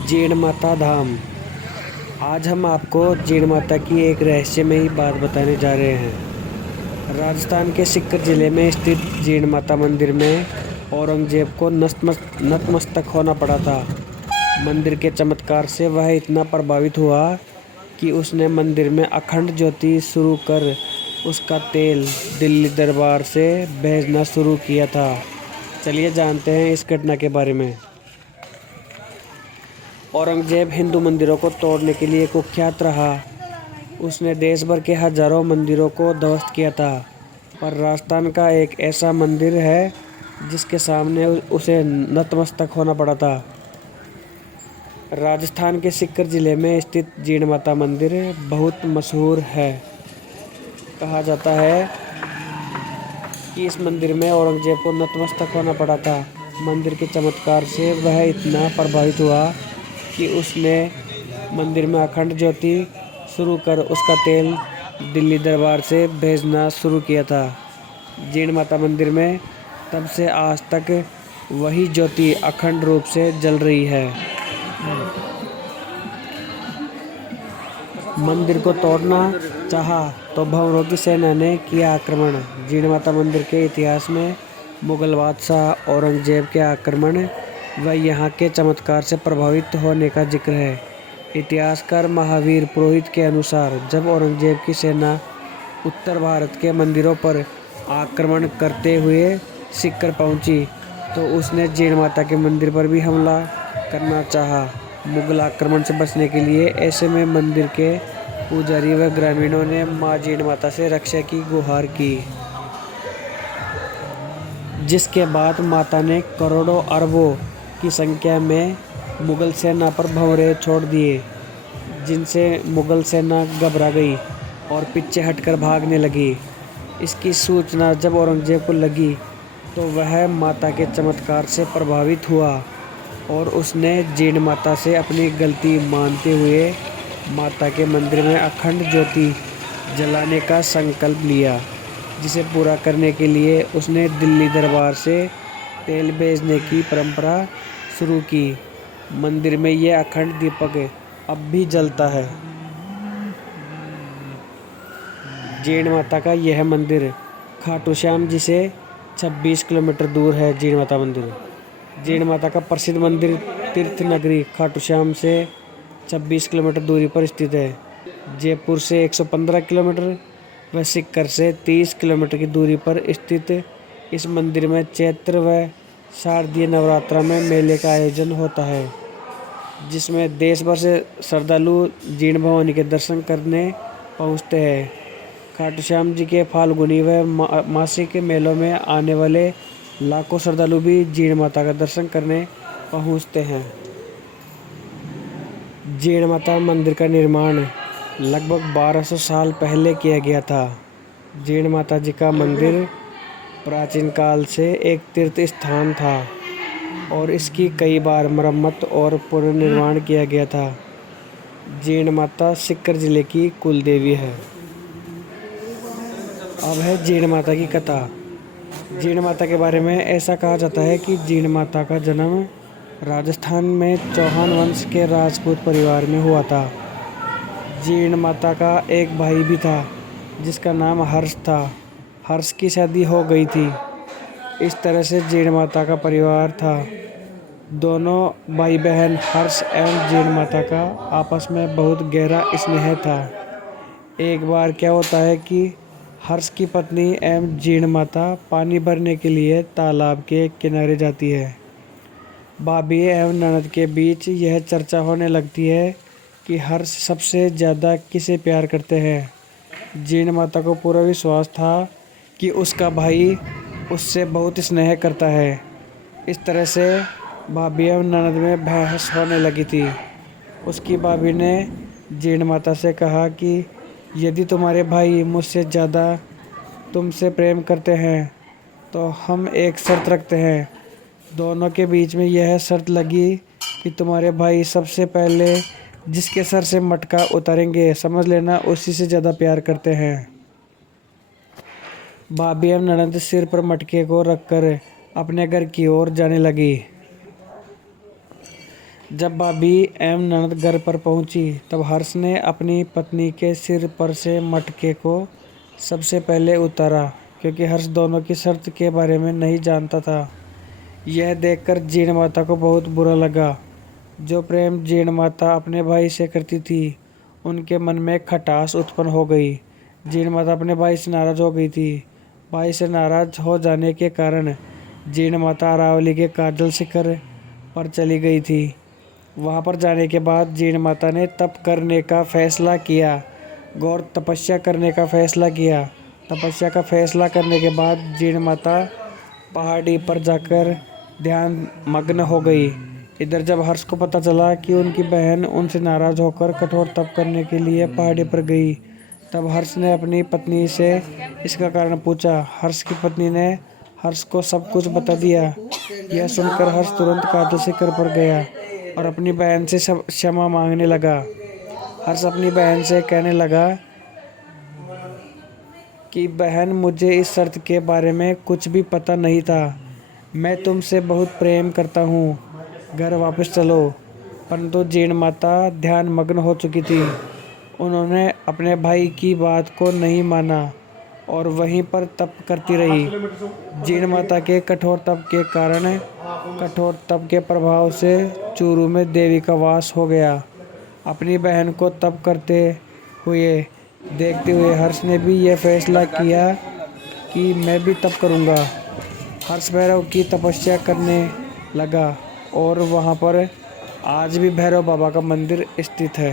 जीण माता धाम। आज हम आपको जीण माता की एक रहस्यमयी बात बताने जा रहे हैं। राजस्थान के सीकर जिले में स्थित जीण माता मंदिर में औरंगजेब को नतमस्तक होना पड़ा था। मंदिर के चमत्कार से वह इतना प्रभावित हुआ कि उसने मंदिर में अखंड ज्योति शुरू कर उसका तेल दिल्ली दरबार से भेजना शुरू किया था। चलिए जानते हैं इस घटना के बारे में। औरंगजेब हिंदू मंदिरों को तोड़ने के लिए कुख्यात रहा। उसने देश भर के हजारों मंदिरों को ध्वस्त किया था, पर राजस्थान का एक ऐसा मंदिर है जिसके सामने उसे नतमस्तक होना पड़ा था। राजस्थान के सीकर जिले में स्थित जीण माता मंदिर बहुत मशहूर है। कहा जाता है कि इस मंदिर में औरंगजेब को नतमस्तक होना पड़ा था। मंदिर के चमत्कार से वह इतना प्रभावित हुआ कि उसने मंदिर में अखंड ज्योति शुरू कर उसका तेल दिल्ली दरबार से भेजना शुरू किया था। जीण माता मंदिर में तब से आज तक वही ज्योति अखंड रूप से जल रही है। मंदिर को तोड़ना चाहा तो भंवरों की सेना ने किया आक्रमण। जीण माता मंदिर के इतिहास में मुगल बादशाह औरंगजेब के आक्रमण व यहाँ के चमत्कार से प्रभावित होने का जिक्र है। इतिहासकार महावीर पुरोहित के अनुसार जब औरंगजेब की सेना उत्तर भारत के मंदिरों पर आक्रमण करते हुए सीकर पहुंची तो उसने जीण माता के मंदिर पर भी हमला करना चाहा। मुगल आक्रमण से बचने के लिए ऐसे में मंदिर के पुजारी व ग्रामीणों ने मां जीण माता से रक्षा की गुहार की, जिसके बाद माता ने करोड़ों अरबों की संख्या में मुगल सेना पर भंवरे छोड़ दिए, जिनसे मुगल सेना घबरा गई और पीछे हटकर भागने लगी। इसकी सूचना जब औरंगजेब को लगी तो वह माता के चमत्कार से प्रभावित हुआ और उसने जीण माता से अपनी गलती मानते हुए माता के मंदिर में अखंड ज्योति जलाने का संकल्प लिया, जिसे पूरा करने के लिए उसने दिल्ली दरबार से तेल भेजने की परंपरा शुरू की। मंदिर में यह अखंड दीपक अब भी जलता है। जीण माता का यह मंदिर खाटू श्याम जी से 26 किलोमीटर दूर है। जीण माता मंदिर जीण माता का प्रसिद्ध मंदिर तीर्थ नगरी खाटू श्याम से 26 किलोमीटर दूरी पर स्थित है। जयपुर से 115 किलोमीटर व सीकर से 30 किलोमीटर की दूरी पर स्थित इस मंदिर में चैत्र व शारदीय नवरात्रा में मेले का आयोजन होता है, जिसमें देश भर से श्रद्धालु जीण भवानी के दर्शन करने पहुंचते हैं। खाटू श्याम जी के फाल्गुनी व मासिक मेलों में आने वाले लाखों श्रद्धालु भी जीण माता का दर्शन करने पहुंचते हैं। जीण माता मंदिर का निर्माण लगभग 1200 साल पहले किया गया था। जीण माता जी का मंदिर प्राचीन काल से एक तीर्थ स्थान था और इसकी कई बार मरम्मत और पुनर्निर्माण किया गया था। जीण माता सीकर जिले की कुल देवी है। अब है जीण माता की कथा। जीण माता के बारे में ऐसा कहा जाता है कि जीण माता का जन्म राजस्थान में चौहान वंश के राजपूत परिवार में हुआ था। जीण माता का एक भाई भी था जिसका नाम हर्ष था। हर्ष की शादी हो गई थी। इस तरह से जीण माता का परिवार था। दोनों भाई बहन हर्ष एवं जीण माता का आपस में बहुत गहरा स्नेह था। एक बार क्या होता है कि हर्ष की पत्नी एवं जीण माता पानी भरने के लिए तालाब के किनारे जाती है। भाभी एवं ननद के बीच यह चर्चा होने लगती है कि हर्ष सबसे ज़्यादा किसे प्यार करते हैं। जीण माता को पूरा विश्वास था कि उसका भाई उससे बहुत स्नेह करता है। इस तरह से भाभी एवं ननद में बहस होने लगी थी। उसकी भाभी ने जीण माता से कहा कि यदि तुम्हारे भाई मुझसे ज़्यादा तुमसे प्रेम करते हैं तो हम एक शर्त रखते हैं। दोनों के बीच में यह शर्त लगी कि तुम्हारे भाई सबसे पहले जिसके सर से मटका उतारेंगे समझ लेना उसी से ज़्यादा प्यार करते हैं। भाभी एवं ननद सिर पर मटके को रखकर अपने घर की ओर जाने लगी। जब भाभी एवं ननद घर पर पहुंची तब हर्ष ने अपनी पत्नी के सिर पर से मटके को सबसे पहले उतारा, क्योंकि हर्ष दोनों की शर्त के बारे में नहीं जानता था। यह देखकर जीण माता को बहुत बुरा लगा। जो प्रेम जीण माता अपने भाई से करती थी, उनके मन में खटास उत्पन्न हो गई। जीण माता अपने भाई से नाराज हो गई थी। भाई से नाराज हो जाने के कारण जीण माता अरावली के काजल शिखर पर चली गई थी। वहां पर जाने के बाद जीण माता ने तप करने का फैसला किया, गौर तपस्या करने का फैसला किया। तपस्या का फैसला करने के बाद जीण माता पहाड़ी पर जाकर ध्यान मग्न हो गई। इधर जब हर्ष को पता चला कि उनकी बहन उनसे नाराज होकर कठोर तप करने के लिए पहाड़ी पर गई, तब हर्ष ने अपनी पत्नी से इसका कारण पूछा। हर्ष की पत्नी ने हर्ष को सब कुछ बता दिया। यह सुनकर हर्ष तुरंत काजल शिखर पर गया और अपनी बहन से क्षमा मांगने लगा। हर्ष अपनी बहन से कहने लगा कि बहन, मुझे इस शर्त के बारे में कुछ भी पता नहीं था। मैं तुमसे बहुत प्रेम करता हूँ, घर वापस चलो। परंतु जीण माता ध्यान मग्न हो चुकी थी। उन्होंने अपने भाई की बात को नहीं माना और वहीं पर तप करती रही। जीण माता के कठोर तप के प्रभाव से चूरू में देवी का वास हो गया। अपनी बहन को तप करते हुए देखते हुए हर्ष ने भी यह फैसला किया कि मैं भी तप करूंगा। हर्ष भैरव की तपस्या करने लगा और वहां पर आज भी भैरव बाबा का मंदिर स्थित है।